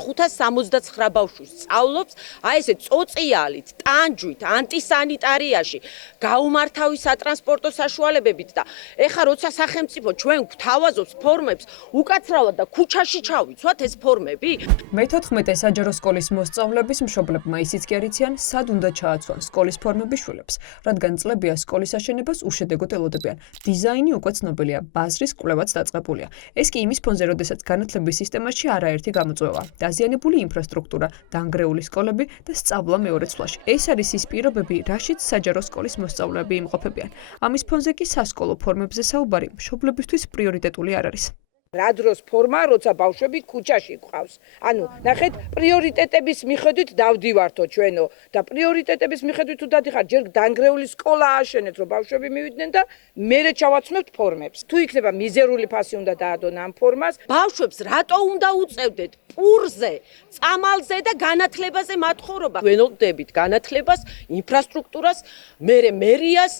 579 ბავშვი სწავლობს აი ესე წოწიალით, ტანჯვით, ანტისანიტარიაში, გაუმართავი სატრანსპორტო საშუალებებით და ეხა როცა სახელმწიფო ჩვენ გვთავაზობს ფორმებს, უკაცრავად და ქუჩაში ჩავიცვათ ეს ფორმები? მე-14 საჯარო სკოლის მოსწავლეების მშობლებმა ისიც კი არ იციან, სად უნდა ჩააცვან სკოლის ფორმები შვილებს, რადგან წლებია სკოლის აშენებას უშედეგოდ ელოდებიან. დიზაინი უკვე ცნობილია, ბაზრის კვლევაც დაწყებულია. ეს კი იმის ფონზე, როდესაც განათლების სისტემაში არაერთი გამოწვევა, დაზიანებული ინფრასტრუქტურა, დანგრეული სკოლები და სწავლა მეორე ცვლაში. ეს არის ის პირობები, რაშიც საჯარო სკოლის მოსწავლეები იმყოფებიან. ამის ფონზე კი სასკოლო ფორმებზე საუბარი მშობლებისთვის პრიორიტეტული არ არის. რა დროს ფორმა, როცა ბავშვები ქუჩაში გყავს. ანუ, ნახეთ, პრიორიტეტების მიხედვით დავდივართო ჩვენო და პრიორიტეტების მიხედვით თუ დადიხარ, ჯერ დანგრეული სკოლა ააშენეთ, რომ ბავშვები მივიდნენ და მერე ჩავაცმევთ ფორმებს. თუ იქნება მიზერული ფასი უნდა დაადონ ამ ფორმას, ბავშვებს რატო უნდა უწევდეთ პურზე, წამალზე და განათლებაზე მათხოვრობა? ველოდებით განათლებას, ინფრასტრუქტურას, მერიას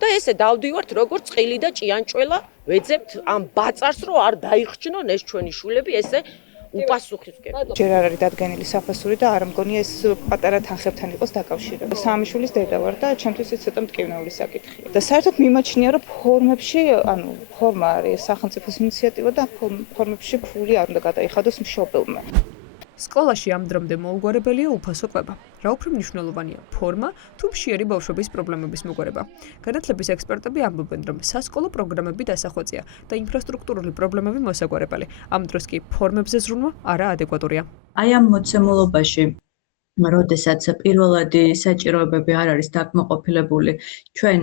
და ესე დავდივართ როგორც წყილი და ჭიანჭველა, ვეძებთ ამ ბაწარს, რომ არ დაიხჩნონ ეს ჩვენი შვილები ესე უპასუხისმგები. ჯერ არ არის დადგენილი საფასური და არ მგონია ეს პატარა თანხებთან იყოს დაკავშირებული. სამი შვილის დედა ვარ და ჩემთვის ეს ცოტა მტკივნეული საკითხია. და საერთოდ მიმაჩნია, რომ ფორმებში, ანუ ფორმა არის სახელმწიფოს ინიციატივა და ფორმებში ფული არ უნდა გადაიხადოს მშობელმა. სკოლაში ამ დრომდე მოუგვარებელია უფასო კვება. რა უფრო მნიშვნელოვანია, ფორმა თუ მშიერი ბავშვების პრობლემების მოგვარება. განათლების ექსპერტები ამბობენ, რომ სასკოლო პროგრამები დასახვეწია და ინფრასტრუქტურული პრობლემები მოსაგვარებელი. ამ დროს კი ფორმებზე ზრუნვა არაადეკვატურია. აი ამ მოცემულობაში როდესაც პირველადი საჭიროებები არ არის დაკმაყოფილებული, ჩვენ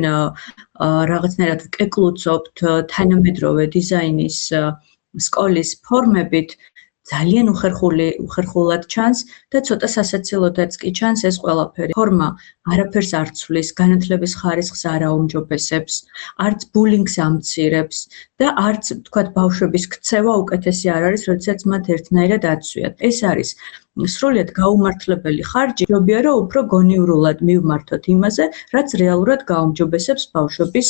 რაღაცნაირად ვკეკლუცობთ თანამედროვე დიზაინის სკოლის ფორმებით, ძალიან უხერხულად ჩანს და ცოტა სასაცილოდაც კი ჩანს ეს ყველაფერი. ფორმა არაფერს არ ცვლის, განათლების ხარისხს არ აუმჯობესებს, არც ბულინგს ამცირებს და არც თქვათ ბავშვების ქცევა უკეთესი არ არის, როდესაც მათ ერთნაირად აცვიათ. ეს არის სრულიად გაუმართლებელი ხარჯი, ჯობია რომ უფრო გონივრულად მივმართოთ იმაზე, რაც რეალურად გაუმჯობესებს ბავშვების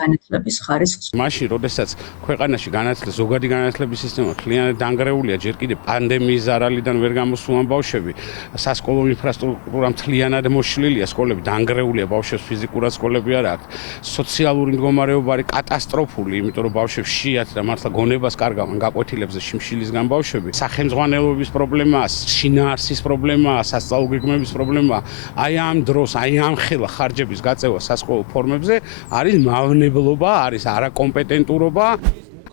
განათლების ხარისხს. მაშინ, როდესაც ქვეყანაში ზოგადი განათლების სისტემა მთლიანად დანგრეულია, ჯერ კიდევ პანდემიის ზარალიდან ვერ გამოსულან ბავშვები, სასკოლო ინფრასტრუქტურა მთლიანად მოშლილია, სკოლები დანგრეულია, ბავშვებს ფიზიკურად სკოლები არ აქვს. სოციალური მდგომარეობა არის კატასტროფული, იმიტომ რომ ბავშვებს შეათ და მართლა გონებას კარგავენ გაკვეთილებზე შიმშილისგან ბავშვები. სახელმძღვანელოების პრობლემა, შინაარსის პრობლემა, სასწავლო გეგმების პრობლემა, აი ამ დროს, აი ამ ხელა ხარჯების გაწევა სასკოლო ფორმებზე არის მავნებლობა, არის არაკომპეტენტურობა.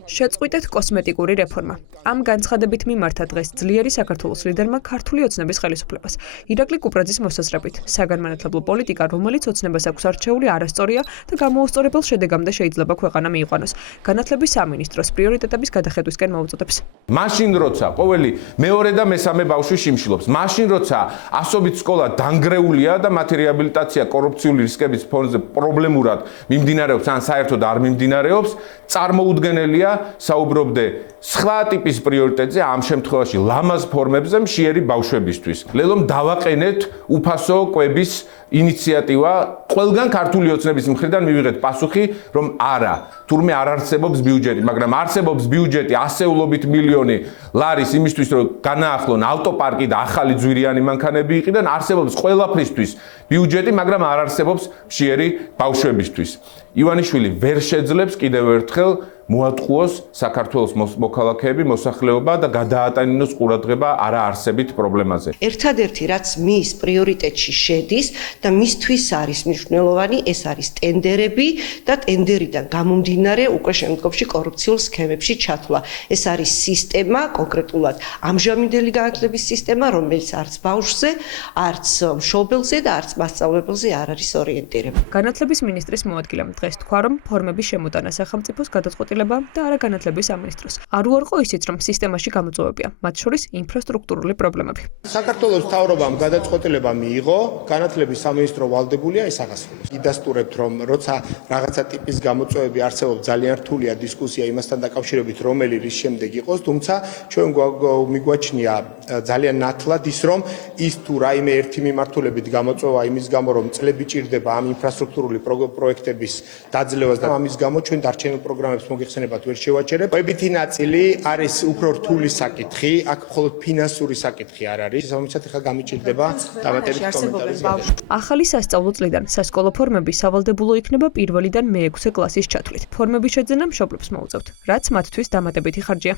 შეწყვიტეთ კოსმეტიკური რეფორმა. ამ განცხადებით მიმართა დღეს ძლიერი საქართველოს ლიდერმა ქართული ოცნების ხელისუფლებას. ირაკლი კუპრაძის მოსაზრებით, საგანმანათლებლო პოლიტიკა, რომელიც ოცნებას აქვს არჩეული, არასწორია და გამოუსწორებელ შედეგამდე შეიძლება ქვეყანა მიიყვანოს. განათლების სამინისტროს პრიორიტეტების გადახედვისკენ მოუწოდებს. მაშინ როცა ყოველი მეორე და მესამე ბავშვი შიმშილობს, მაშინ როცა ასობით სკოლა დანგრეულია და მათი რეაბილიტაცია კორუფციული რისკების ფონზე პრობლემურად მიმდინარეობს ან საერთოდ არ მიმდინარეობს, წარმოუდგენელია საუბრობდე სხვა ტიპის პრიორიტეტზე, ამ შემთხვევაში ლამაზ ფორმებზე მშიერი ბავშვებისთვის. ლელომ დავაყენეთ უფასო კვების ინიციატივა, ყველგან ქართული ოცნების მხრიდან მივიღეთ პასუხი, რომ არა, თურმე არ არსებობს ბიუჯეტი, მაგრამ არსებობს ბიუჯეტი ასეულობით მილიონი ლარის იმისთვის, რომ განაახლონ ავტოპარკი და ახალი ძვირიანი მანქანები იყიდან, არსებობს ყველაფრისთვის ბიუჯეტი, მაგრამ არ არსებობს მშიერი ბავშვებისთვის. ივანიშვილი ვერ შეძლებს კიდევ ერთხელ მოატყუოს საქართველოს მოქალაქეები, მოსახლეობა და გადაატანინოს ყურადღება არაარსებით პრობლემაზე. ერთადერთი რაც მის პრიორიტეტში შედის და მისთვის არის მნიშვნელოვანი, ეს არის ტენდერები და ტენდერიდან გამომდინარე უკვე შემდგომში კორუფციულ სქემებში ჩათვლა. ეს არის სისტემა, კონკრეტულად ამჟამინდელი განათლების სისტემა, რომელიც არც ბავშვზე, არც მშობელზე და არც მასწავლებელზე არ არის ორიენტირებული. განათლების მინისტრის მოადგილემ დღეს თქვა, რომ ფორმების შემოტანა სახელმწიფოს გადაწყვეტილება და არაგანათლების სამინისტროს. არ უარყო ისიც, რომ სისტემაში გამოწვევებია, მათ შორის ინფრასტრუქტურული პრობლემები. საქართველოს მთავრობამ გადაწყვეტილება მიიღო, განათლების სამინისტრო ვალდებულია ეს აღასრულოს. იდასტურებთ, რომ როცა რაღაცა ტიპის გამოწვევები არსებობს, ძალიან რთულია დისკუსია იმასთან დაკავშირებით, რომელი რის შემდეგ იყოს, თუმცა ჩვენ მიგვაჩნია ძალიან ნათლად ის, რომ ის თუ რაიმე ერთი მიმართულებით გამოწვევა იმის გამო, რომ წლები ჭირდება ამ ინფრასტრუქტურული პროექტების დაძლევას და ამის გამო ჩვენ დარჩენილ პროგრამებს გამოგიხსენებათ ვერ შევაჩერებ. ყვებითი ნაწილი არის უფრო რთული საკითხი, აქ მხოლოდ ფინანსური საკითხი არ არის. შესაბამისად, ახლა გამიჭირდება დამატებით კომენტარის გადაშლა. ახალი სასწავლო წლიდან სასკოლო ფორმები სავალდებულო იქნება 1-დან მე-6 კლასის ჩათვლით. ფორმების შეძენა მშობლებს მოუწევთ, რაც მათთვის დამატებითი ხარჯია.